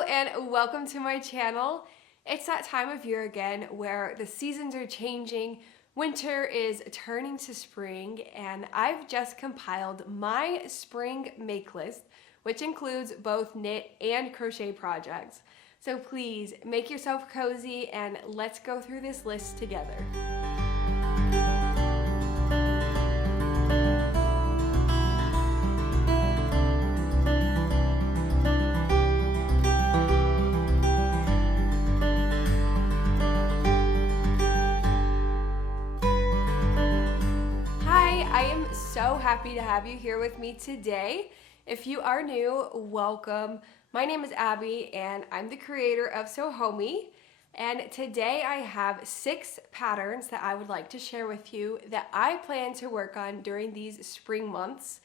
Hello and welcome to my channel. It's that time of year again where the seasons are changing, winter is turning to spring, and I've just compiled my spring make list, which includes both knit and crochet projects. So please make yourself cozy and let's go through this list together. So happy to have you here with me today. If you are new, welcome. My name is Abby and I'm the creator of Homey. And today I have 6 patterns that I would like to share with you that I plan to work on during these spring months.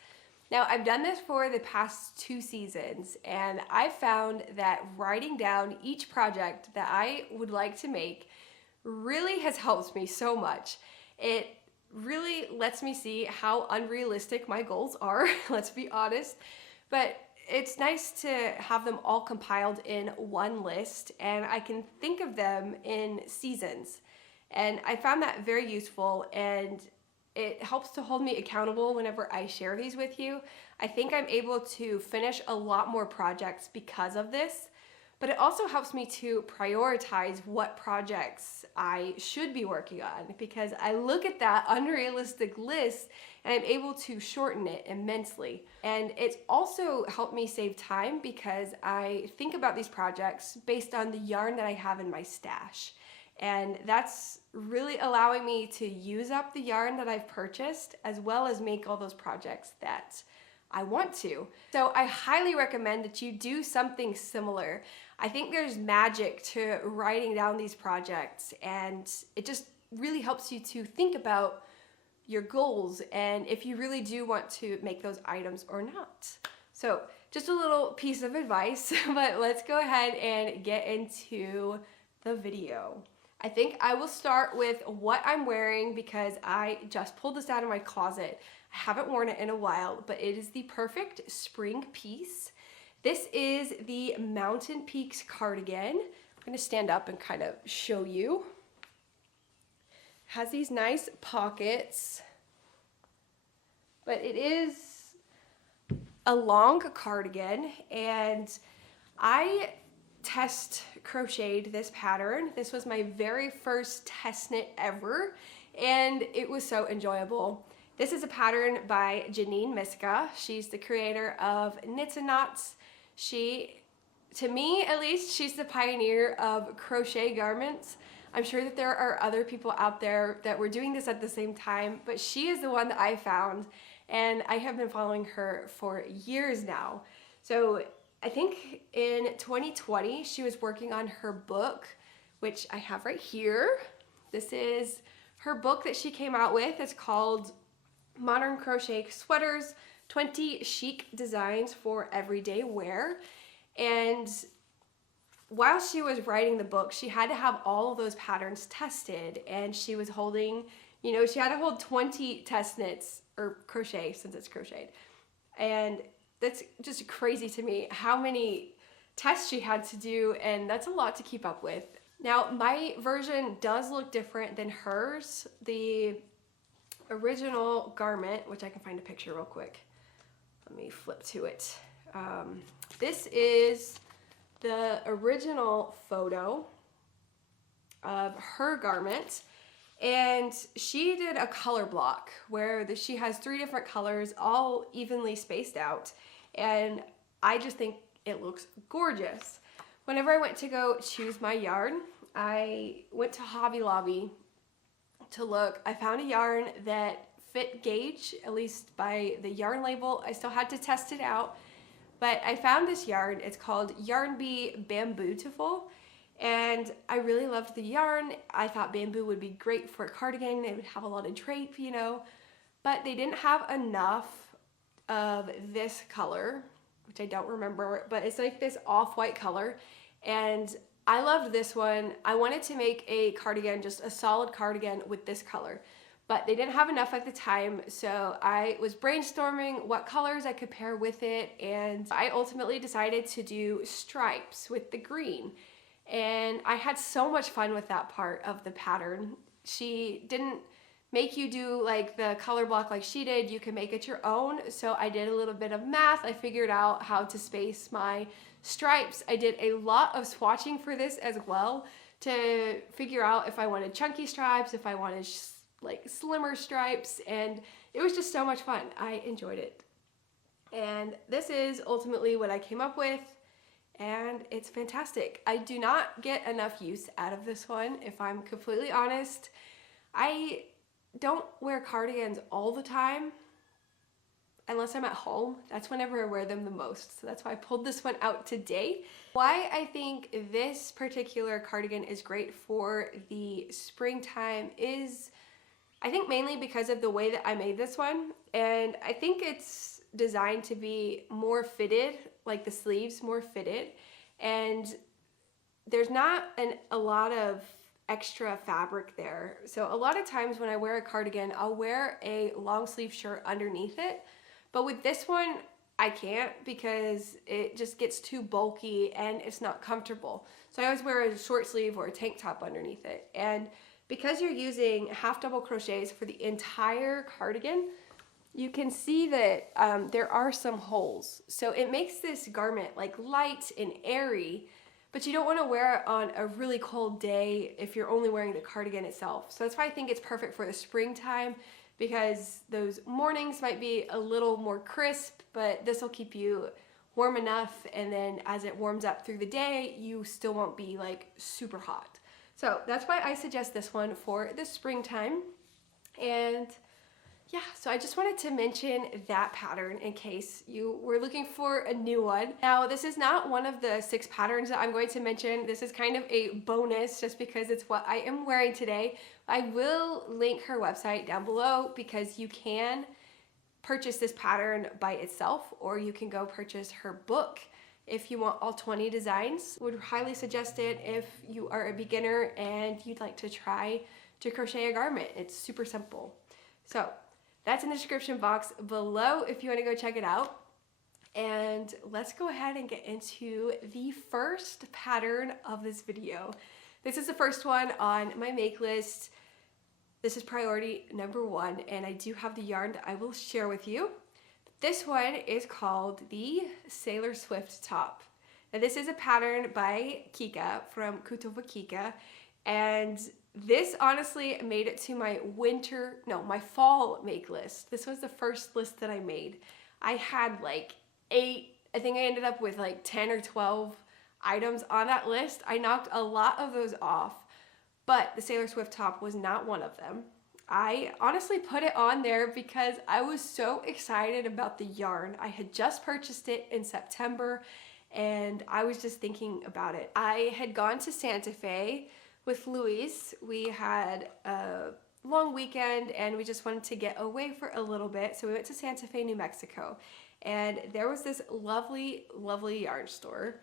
Now I've done this for the past 2 seasons and I found that writing down each project that I would like to make really has helped me so much. It really lets me see how unrealistic my goals are, let's be honest, but it's nice to have them all compiled in one list and I can think of them in seasons. And I found that very useful and it helps to hold me accountable whenever I share these with you. I think I'm able to finish a lot more projects because of this. But it also helps me to prioritize what projects I should be working on because I look at that unrealistic list and I'm able to shorten it immensely. And it's also helped me save time because I think about these projects based on the yarn that I have in my stash. And that's really allowing me to use up the yarn that I've purchased as well as make all those projects that I want to. So I highly recommend that you do something similar. I think there's magic to writing down these projects and it just really helps you to think about your goals and if you really do want to make those items or not. So just a little piece of advice, but let's go ahead and get into the video. I think I will start with what I'm wearing because I just pulled this out of my closet. I haven't worn it in a while, but it is the perfect spring piece. This is the Mountain Peaks cardigan. I'm going to stand up and kind of show you. It has these nice pockets, but it is a long cardigan and I test crocheted this pattern. This was my very first test knit ever and it was so enjoyable. This is a pattern by Janine Myska. She's the creator of Knits and Knots. She, to me at least, she's the pioneer of crochet garments. I'm sure that there are other people out there that were doing this at the same time, but she is the one that I found and I have been following her for years now. So I think in 2020 she was working on her book, which I have right here. This is her book that she came out with. It's called Modern Crochet Sweaters, 20 Chic Designs for Everyday Wear. And while she was writing the book, she had to have all of those patterns tested and she was holding, she had to hold 20 test knits or crochet since it's crocheted. And that's just crazy to me how many tests she had to do, and that's a lot to keep up with. Now, my version does look different than hers. The original garment, which I can find a picture real quick. Let me flip to it. This is the original photo of her garment, and she did a color block where she has 3 different colors all evenly spaced out, and I just think it looks gorgeous. Whenever I went to go choose my yarn, I went to Hobby Lobby to look. I found a yarn that fit gauge, at least by the yarn label. I still had to test it out, but I found this yarn. It's called Yarn Bee Bambootiful, and I really loved the yarn. I thought bamboo would be great for a cardigan. It would have a lot of drape, but they didn't have enough of this color, which I don't remember, but it's like this off-white color, and I loved this one. I wanted to make a cardigan, just a solid cardigan with this color. but they didn't have enough at the time, so I was brainstorming what colors I could pair with it, and I ultimately decided to do stripes with the green. And I had so much fun with that part of the pattern. She didn't make you do like the color block like she did. You can make it your own. So I did a little bit of math. I figured out how to space my stripes. I did a lot of swatching for this as well to figure out if I wanted chunky stripes, if I wanted like slimmer stripes, and it was just so much fun. I enjoyed it. And this is ultimately what I came up with, and it's fantastic. I do not get enough use out of this one, if I'm completely honest. I don't wear cardigans all the time unless I'm at home. That's whenever I wear them the most. So that's why I pulled this one out today. Why I think this particular cardigan is great for the springtime is, I think mainly because of the way that I made this one. And I think it's designed to be more fitted, like the sleeves more fitted. And there's not a lot of extra fabric there. So a lot of times when I wear a cardigan, I'll wear a long sleeve shirt underneath it. But with this one, I can't because it just gets too bulky and it's not comfortable. So I always wear a short sleeve or a tank top underneath it. And because you're using half double crochets for the entire cardigan, you can see that there are some holes. So it makes this garment like light and airy, but you don't want to wear it on a really cold day if you're only wearing the cardigan itself. So that's why I think it's perfect for the springtime, because those mornings might be a little more crisp, but this will keep you warm enough, and then as it warms up through the day, you still won't be like super hot. So that's why I suggest this one for the springtime. And yeah, so I just wanted to mention that pattern in case you were looking for a new one. Now, this is not one of the 6 patterns that I'm going to mention. This is kind of a bonus just because it's what I am wearing today. I will link her website down below because you can purchase this pattern by itself, or you can go purchase her book if you want all 20 designs. Would highly suggest it if you are a beginner and you'd like to try to crochet a garment. It's super simple. So that's in the description box below if you want to go check it out. And let's go ahead and get into the first pattern of this video. This is the first one on my make list. This is priority number 1, and I do have the yarn that I will share with you. This one is called the Sailor Swift Top. Now this is a pattern by Kika from Kutova Kika, and this honestly made it to my my fall make list. This was the first list that I made. I had like 8, I think I ended up with like 10 or 12 items on that list. I knocked a lot of those off, but the Sailor Swift Top was not one of them. I honestly put it on there because I was so excited about the yarn. I had just purchased it in September and I was just thinking about it. I had gone to Santa Fe with Luis. We had a long weekend and we just wanted to get away for a little bit. So we went to Santa Fe, New Mexico, and there was this lovely, lovely yarn store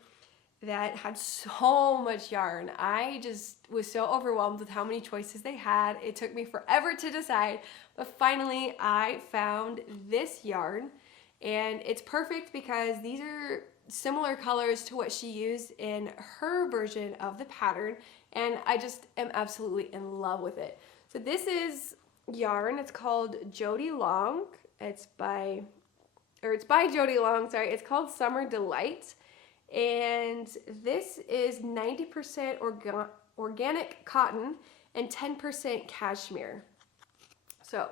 that had so much yarn. I just was so overwhelmed with how many choices they had. It took me forever to decide, but finally I found this yarn, and it's perfect because these are similar colors to what she used in her version of the pattern, and I just am absolutely in love with it. So this is yarn. It's called Jody Long. It's by Jody Long, sorry. It's called Summer Delight. And this is 90% organic cotton and 10% cashmere. So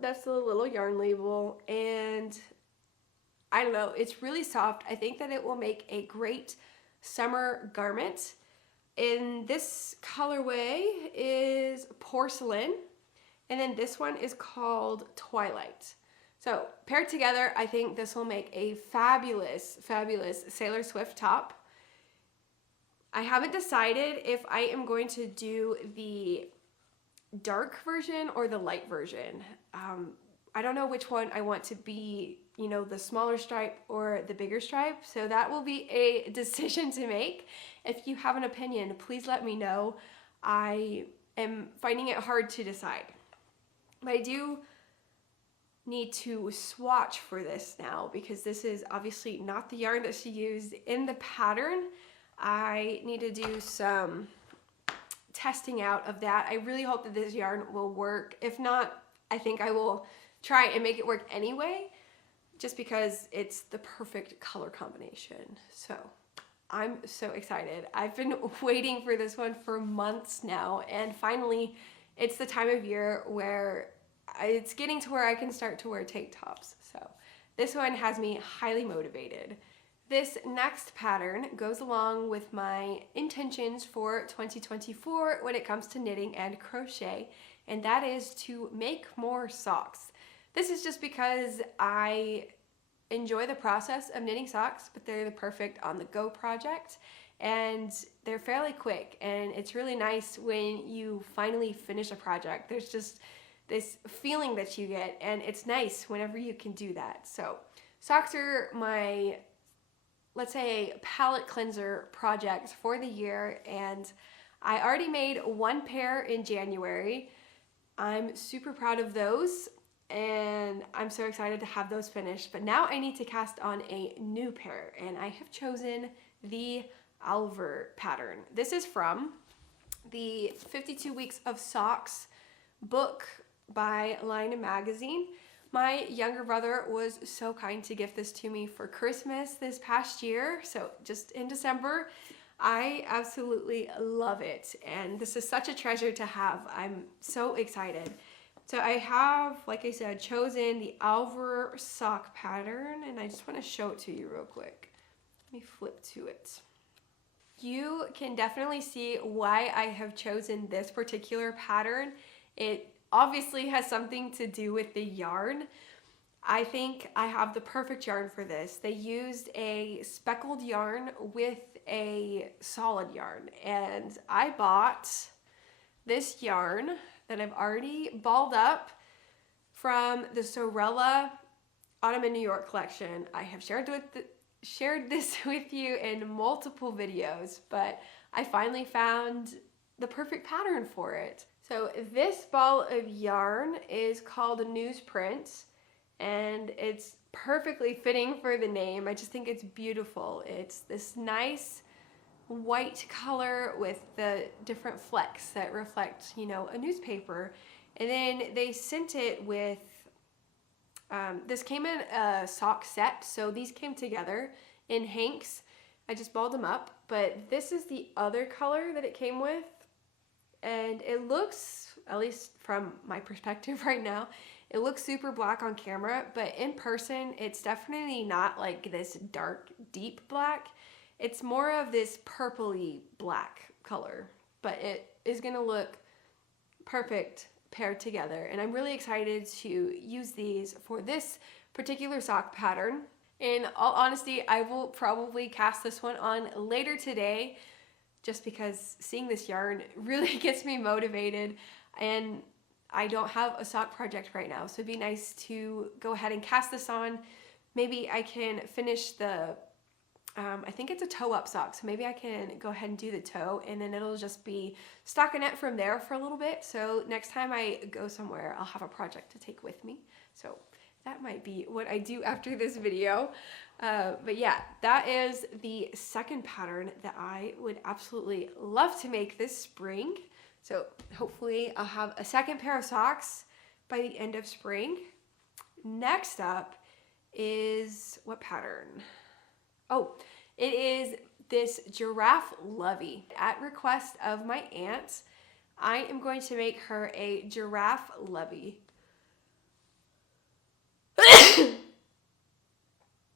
that's the little yarn label, and I don't know, it's really soft. I think that it will make a great summer garment. And this colorway is Porcelain, and then this one is called Twilight. So paired together, I think this will make a fabulous, fabulous Sailor Swift top. I haven't decided if I am going to do the dark version or the light version. I don't know which one I want to be, you know, the smaller stripe or the bigger stripe. So that will be a decision to make. If you have an opinion, please let me know. I am finding it hard to decide. But I do need to swatch for this now because this is obviously not the yarn that she used in the pattern. I need to do some testing out of that. I really hope that this yarn will work. If not, I think I will try and make it work anyway, just because it's the perfect color combination. So I'm so excited. I've been waiting for this one for months now, and finally it's the time of year where it's getting to where I can start to wear tank tops. So this one has me highly motivated. This next pattern goes along with my intentions for 2024 when it comes to knitting and crochet, and that is to make more socks. This is just because I enjoy the process of knitting socks, but they're the perfect on-the-go project, and they're fairly quick, and it's really nice when you finally finish a project. There's just this feeling that you get, and it's nice whenever you can do that. So socks are my, let's say, palette cleanser project for the year, and I already made one pair in January. I'm super proud of those, and I'm so excited to have those finished. But now I need to cast on a new pair, and I have chosen the Alvar pattern. This is from the 52 Weeks of Socks book by Laine magazine. My younger brother was so kind to gift this to me for Christmas this past year, so just in December. I absolutely love it, and this is such a treasure to have. I'm so excited. So I have, like I said, chosen the Alvar sock pattern, and I just want to show it to you real quick. Let me flip to it. You can definitely see why I have chosen this particular pattern. It obviously has something to do with the yarn. I think I have the perfect yarn for this. They used a speckled yarn with a solid yarn, and I bought this yarn that I've already balled up from the Sorella Autumn in New York collection. I have shared this with you in multiple videos, but I finally found the perfect pattern for it. So this ball of yarn is called a newsprint, and it's perfectly fitting for the name. I just think it's beautiful. It's this nice white color with the different flecks that reflect, you know, a newspaper. And then they sent it with, this came in a sock set, so these came together in hanks. I just balled them up, but this is the other color that it came with. And it looks, at least from my perspective right now, it looks super black on camera, but in person, it's definitely not like this dark, deep black. It's more of this purpley black color, but it is gonna look perfect paired together. And I'm really excited to use these for this particular sock pattern. In all honesty, I will probably cast this one on later today, just because seeing this yarn really gets me motivated, and I don't have a sock project right now, so it'd be nice to go ahead and cast this on. Maybe I can finish the, I think it's a toe-up sock, so maybe I can go ahead and do the toe, and then it'll just be stockinette from there for a little bit, so next time I go somewhere, I'll have a project to take with me. So that might be what I do after this video. But yeah, that is the second pattern that I would absolutely love to make this spring. So hopefully I'll have a second pair of socks by the end of spring. Next up is, what pattern? Oh, it is this Giraffe Lovey. At request of my aunt, I am going to make her a Giraffe Lovey.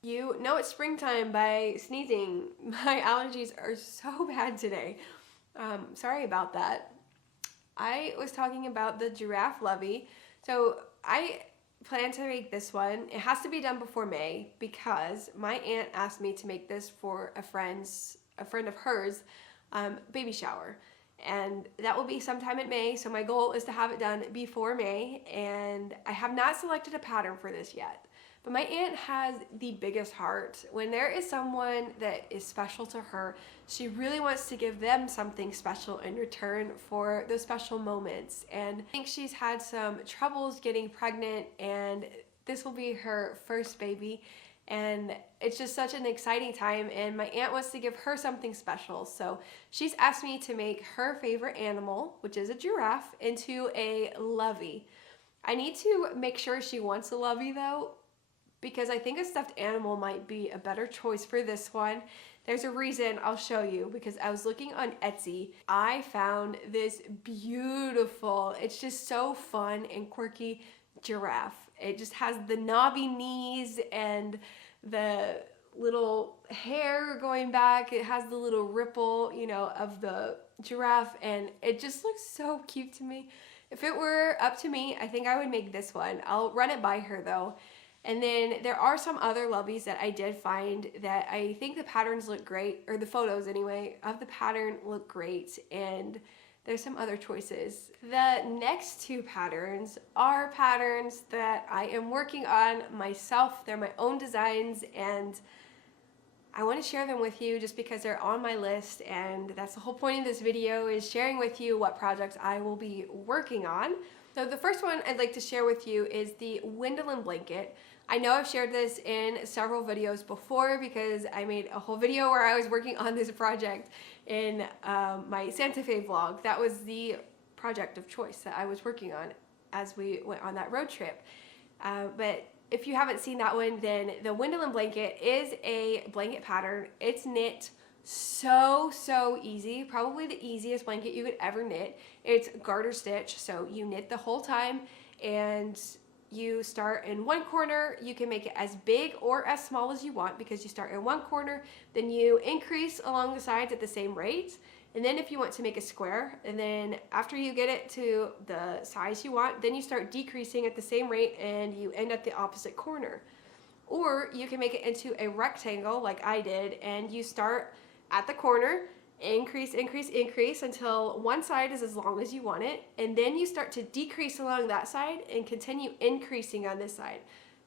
You know it's springtime by sneezing. My allergies are so bad today. Sorry about that. I was talking about the Giraffe Lovey. So I plan to make this one. It has to be done before May because my aunt asked me to make this for a friend of hers baby shower. And that will be sometime in May, so my goal is to have it done before May, and I have not selected a pattern for this yet. But my aunt has the biggest heart. When there is someone that is special to her, she really wants to give them something special in return for those special moments. And I think she's had some troubles getting pregnant, and this will be her first baby. And it's just such an exciting time, and my aunt wants to give her something special. So she's asked me to make her favorite animal, which is a giraffe, into a lovey. I need to make sure she wants a lovey though, because I think a stuffed animal might be a better choice for this one. There's a reason, I'll show you, because I was looking on Etsy. I found this beautiful, it's just so fun and quirky giraffe. It just has the knobby knees and the little hair going back. It has the little ripple, you know, of the giraffe, and it just looks so cute to me. If it were up to me, I think I would make this one. I'll run it by her though. And then there are some other loveys that I did find that I think the patterns look great, or the photos anyway, of the pattern look great, and there's some other choices. The next two patterns are patterns that I am working on myself. They're my own designs, and I want to share them with you just because they're on my list, and that's the whole point of this video, is sharing with you what projects I will be working on. So the first one I'd like to share with you is the Wendolyn Blanket. I know I've shared this in several videos before because I made a whole video where I was working on this project in my Santa Fe vlog. That was the project of choice that I was working on as we went on that road trip. But if you haven't seen that one, then the Wendolyn Blanket is a blanket pattern. It's knit so easy, probably the easiest blanket you could ever knit. It's garter stitch, so you knit the whole time, and you start in one corner. You can make it as big or as small as you want, because you start in one corner, then you increase along the sides at the same rate. And then if you want to make a square, and then after you get it to the size you want, then you start decreasing at the same rate and you end at the opposite corner. Or you can make it into a rectangle like I did, and you start at the corner, increase until one side is as long as you want it, and then you start to decrease along that side and continue increasing on this side.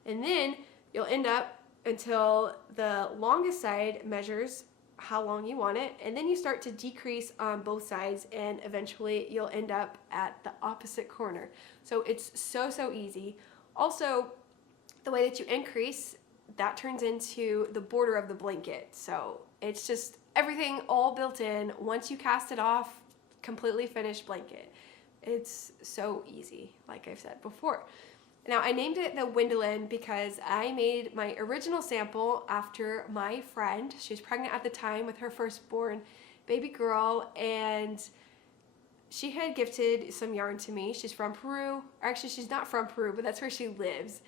And then you'll end up until the longest side measures how long you want it, and then you start to decrease on both sides, and eventually you'll end up at the opposite corner. So it's so easy. Also, the way that you increase, that turns into the border of the blanket. So it's just everything all built in. Once you cast it off, completely finished blanket. It's so easy, like I've said before. Now, I named it the Wendolyn because I made my original sample after my friend. She was pregnant at the time with her firstborn baby girl, and she had gifted some yarn to me. She's from Peru. Actually, she's not from Peru, but that's where she lives.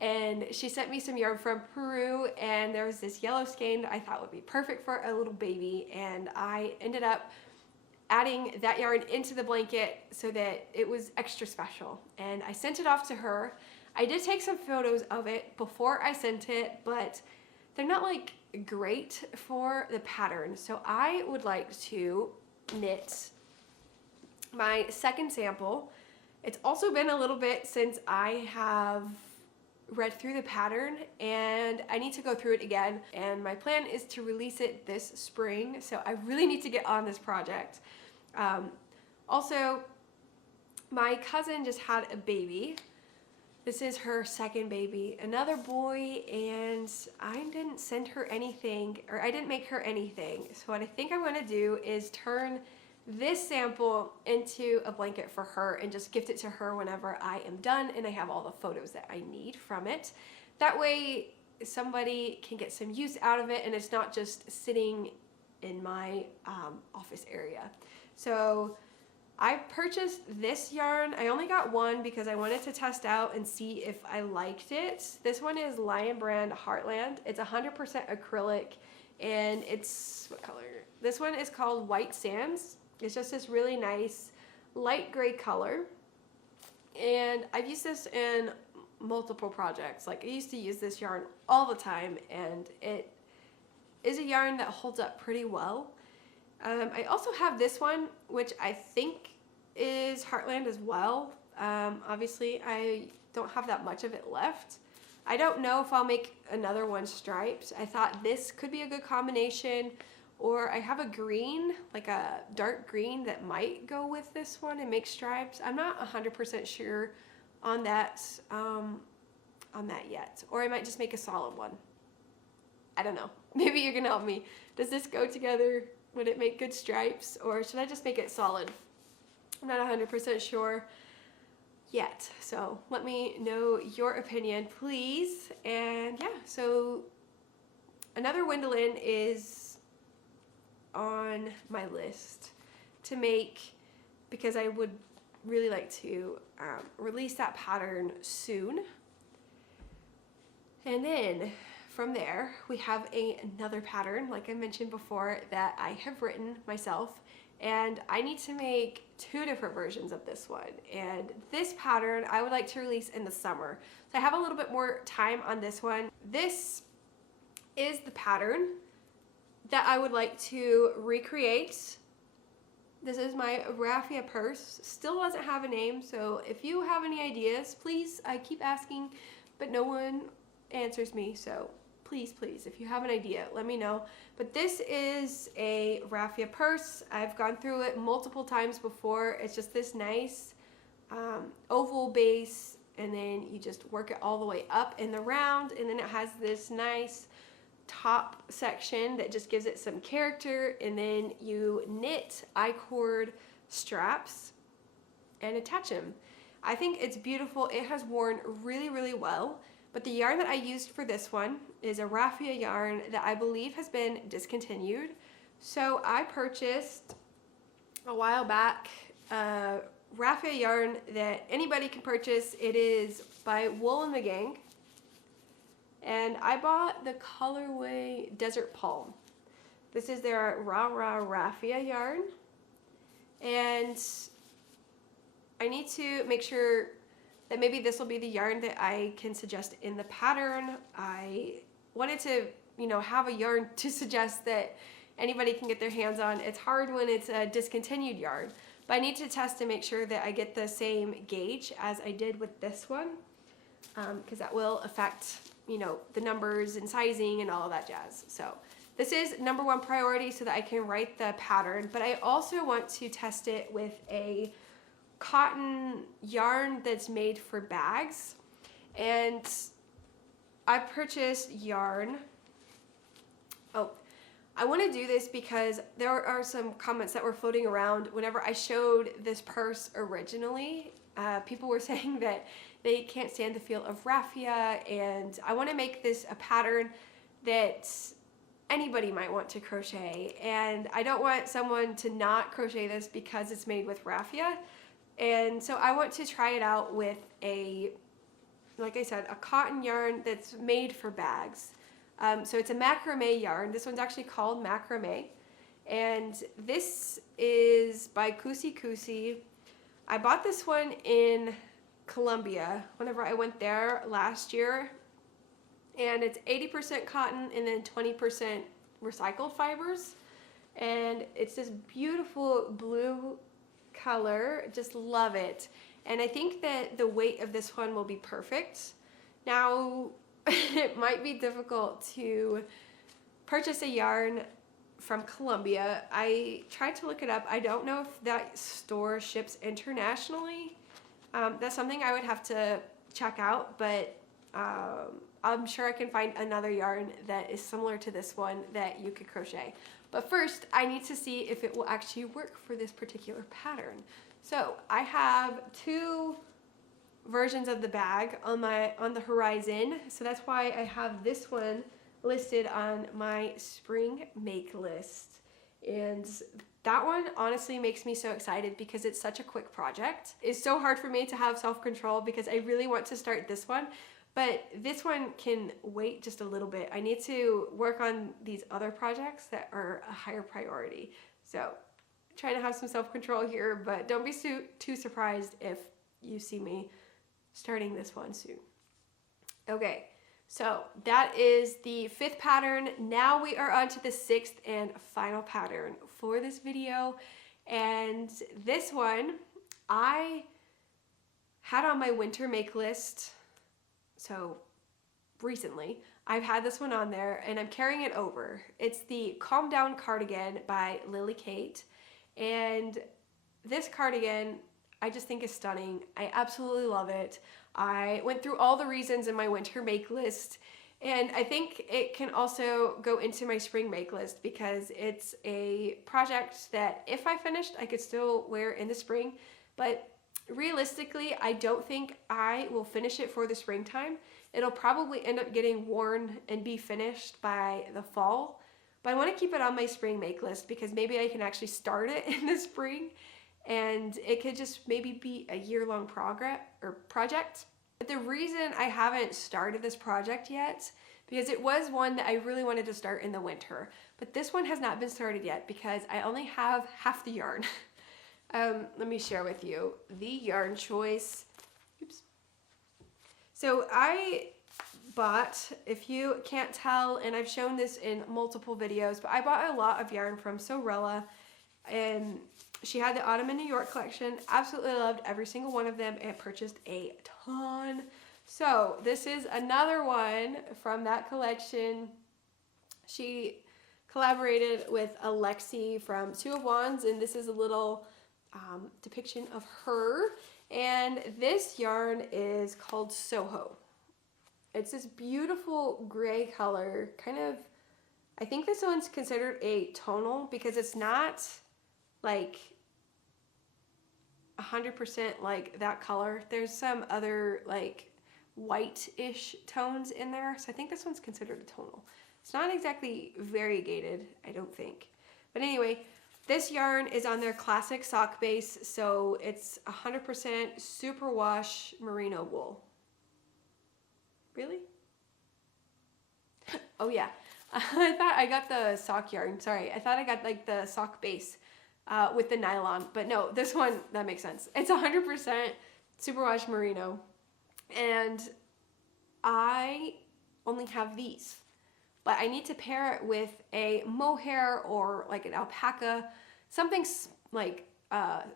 And she sent me some yarn from Peru, and there was this yellow skein that I thought would be perfect for a little baby, and I ended up adding that yarn into the blanket so that it was extra special. And I sent it off to her. I did take some photos of it before I sent it, but they're not like great for the pattern. So I would like to knit my second sample. It's also been a little bit since I have read through the pattern, and I need to go through it again, and my plan is to release it this spring, so I really need to get on this project. Also, my cousin just had a baby. This is her second baby, another boy, and I didn't send her anything, or I didn't make her anything. So what I think I'm going to do is turn this sample into a blanket for her and just gift it to her whenever I am done and I have all the photos that I need from it. That way somebody can get some use out of it, and it's not just sitting in my office area. So I purchased this yarn. I only got one because I wanted to test out and see if I liked it. This one is Lion Brand Heartland. It's 100% acrylic, and it's, what color? This one is called White Sands. It's just this really nice light gray color, and I've used this in multiple projects. Like, I used to use this yarn all the time, and it is a yarn that holds up pretty well. I also have this one, which I think is Heartland as well. Obviously I don't have that much of it left, I don't know if I'll make another one striped. I thought this could be a good combination, or I have a green, like a dark green that might go with this one and make stripes. I'm not 100% sure on that yet. Or I might just make a solid one. I don't know. Maybe you can help me. Does this go together? Would it make good stripes? Or should I just make it solid? I'm not 100% sure yet. So let me know your opinion, please. And yeah, so another Wendolyn is on my list to make, because I would really like to release that pattern soon. And then from there, we have another pattern, like I mentioned before, that I have written myself. And I need to make 2 different versions of this one. And this pattern I would like to release in the summer. So I have a little bit more time on this one. This is the pattern that I would like to recreate. This is my Raffia Purse. Still doesn't have a name, so if you have any ideas, please, I keep asking, but no one answers me, so please, if you have an idea, let me know. But this is a Raffia Purse. I've gone through it multiple times before. It's just this nice oval base, and then you just work it all the way up in the round, and then it has this nice top section that just gives it some character, and then you knit I-cord straps and attach them. I think it's beautiful. It has worn really, really well. But the yarn that I used for this one is a raffia yarn that I believe has been discontinued. So I purchased a while back a raffia yarn that anybody can purchase. It is by Wool and the Gang. And I bought the colorway Desert Palm. This is their Rah Rah Raffia yarn. And I need to make sure that maybe this will be the yarn that I can suggest in the pattern. I wanted to, have a yarn to suggest that anybody can get their hands on. It's hard when it's a discontinued yarn, but I need to test to make sure that I get the same gauge as I did with this one, because that will affect, the numbers and sizing and all of that jazz. So this is #1 priority so that I can write the pattern, but I also want to test it with a cotton yarn that's made for bags. And I purchased yarn. I want to do this because there are some comments that were floating around whenever I showed this purse originally. People were saying that they can't stand the feel of raffia, and I want to make this a pattern that anybody might want to crochet, and I don't want someone to not crochet this because it's made with raffia. And so I want to try it out with like I said, a cotton yarn that's made for bags. So it's a macrame yarn. This one's actually called macrame. And this is by Kusi Kusi. I bought this one in Colombia whenever I went there last year. And it's 80% cotton and then 20% recycled fibers. And it's this beautiful blue color. Just love it. And I think that the weight of this one will be perfect. Now, it might be difficult to purchase a yarn from Colombia. I tried to look it up. I don't know if that store ships internationally. That's something I would have to check out, but I'm sure I can find another yarn that is similar to this one that you could crochet. But first, I need to see if it will actually work for this particular pattern. So I have 2 versions of the bag on the horizon. So that's why I have this one listed on my spring make list. And that one honestly makes me so excited because it's such a quick project. It's so hard for me to have self-control because I really want to start this one. But this one can wait just a little bit. I need to work on these other projects that are a higher priority. So trying to have some self-control here, but don't be too surprised if you see me starting this one soon. Okay, so that is the 5th pattern. Now we are on to the 6th and final pattern for this video. And this one I had on my winter make list. So recently. I've had this one on there and I'm carrying it over. It's the Calm Down Cardigan by Lily Kate. And this cardigan, I just think is stunning. I absolutely love it. I went through all the reasons in my winter make list, and I think it can also go into my spring make list because it's a project that if I finished, I could still wear in the spring, but realistically, I don't think I will finish it for the springtime. It'll probably end up getting worn and be finished by the fall, but I want to keep it on my spring make list because maybe I can actually start it in the spring and it could just maybe be a year-long project. But the reason I haven't started this project yet, because it was one that I really wanted to start in the winter, but this one has not been started yet because I only have half the yarn. Let me share with you the yarn choice. Oops. So I bought, if you can't tell, and I've shown this in multiple videos, but I bought a lot of yarn from Sorella, and she had the Autumn in New York collection. Absolutely loved every single one of them and purchased a ton. So this is another one from that collection. She collaborated with Alexi from Two of Wands, and this is a little depiction of her. And this yarn is called Soho. It's this beautiful gray color, kind of, I think this one's considered a tonal because it's not like 100% like that color. There's some other like white-ish tones in there, so I think this one's considered a tonal. It's not exactly variegated, I don't think. But anyway, this yarn is on their classic sock base, so it's 100% superwash merino wool. Really? Oh yeah, I thought I got the sock yarn. Sorry, I thought I got like the sock base with the nylon, but no, this one, that makes sense. It's 100% superwash merino, and I only have these, but I need to pair it with a mohair or like an alpaca, something like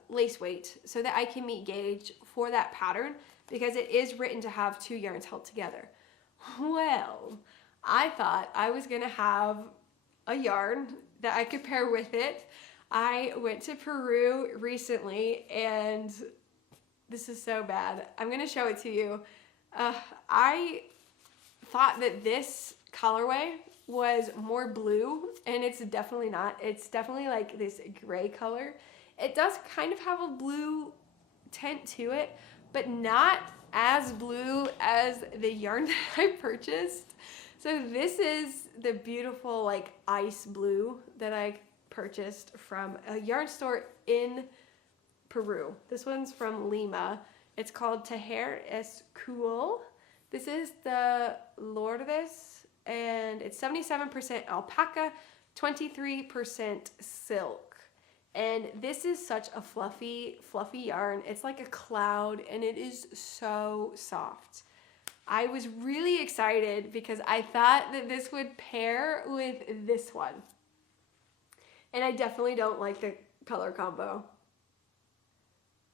lace weight, so that I can meet gauge for that pattern because it is written to have two yarns held together. Well, I thought I was gonna have a yarn that I could pair with it. I went to Peru recently, and this is so bad. I'm gonna show it to you. I thought that this colorway was more blue, and it's definitely not. It's definitely like this gray color. It does kind of have a blue tint to it, but not as blue as the yarn that I purchased. So this is the beautiful like ice blue that I purchased from a yarn store in Peru. This one's from Lima. It's called Tejer es Cool. This is the Lourdes, and it's 77% alpaca, 23% silk. And this is such a fluffy yarn. It's like a cloud, and it is so soft. I was really excited because I thought that this would pair with this one. And I definitely don't like the color combo.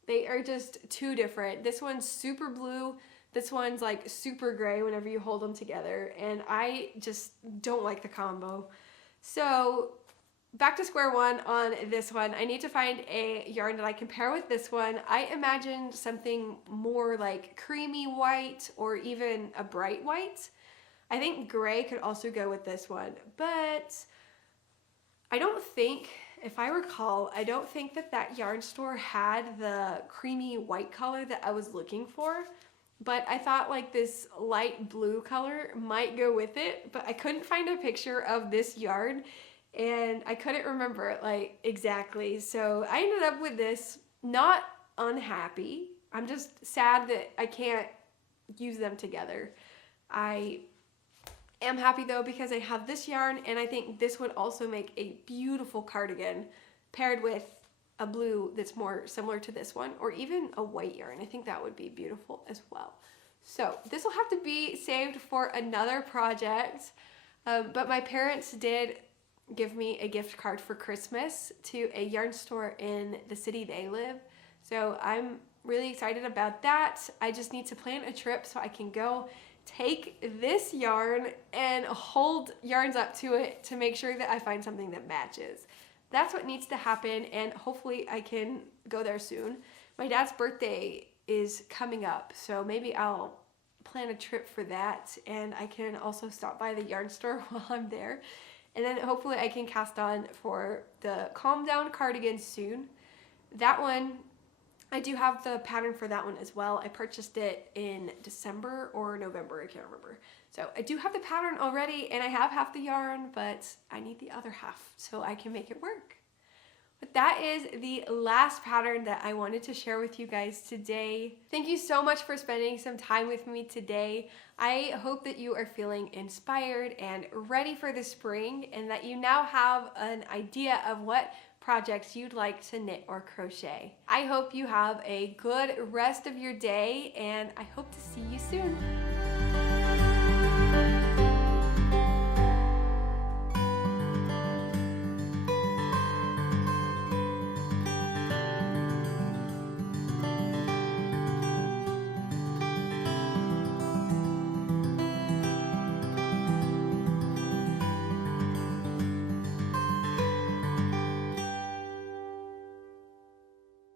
They are just too different. This one's super blue. This one's like super gray whenever you hold them together. And I just don't like the combo. So back to square one on this one. I need to find a yarn that I can pair with this one. I imagined something more like creamy white or even a bright white. I think gray could also go with this one, but I don't think, if I recall, I don't think that that yarn store had the creamy white color that I was looking for, but I thought like this light blue color might go with it, but I couldn't find a picture of this yarn and I couldn't remember it like exactly. So I ended up with this, not unhappy. I'm just sad that I can't use them together. I am happy though because I have this yarn, and I think this would also make a beautiful cardigan paired with a blue that's more similar to this one, or even a white yarn. I think that would be beautiful as well. So this will have to be saved for another project, but my parents did give me a gift card for Christmas to a yarn store in the city they live. So I'm really excited about that. I just need to plan a trip so I can go take this yarn and hold yarns up to it to make sure that I find something that matches. That's what needs to happen, and hopefully I can go there soon. My dad's birthday is coming up, so maybe I'll plan a trip for that, and I can also stop by the yarn store while I'm there. And then hopefully I can cast on for the Calm Down cardigan soon. That one, I do have the pattern for that one as well. I purchased it in December or November, I can't remember. So I do have the pattern already, and I have half the yarn, but I need the other half so I can make it work. But that is the last pattern that I wanted to share with you guys today. Thank you so much for spending some time with me today. I hope that you are feeling inspired and ready for the spring, and that you now have an idea of what projects you'd like to knit or crochet. I hope you have a good rest of your day, and I hope to see you soon.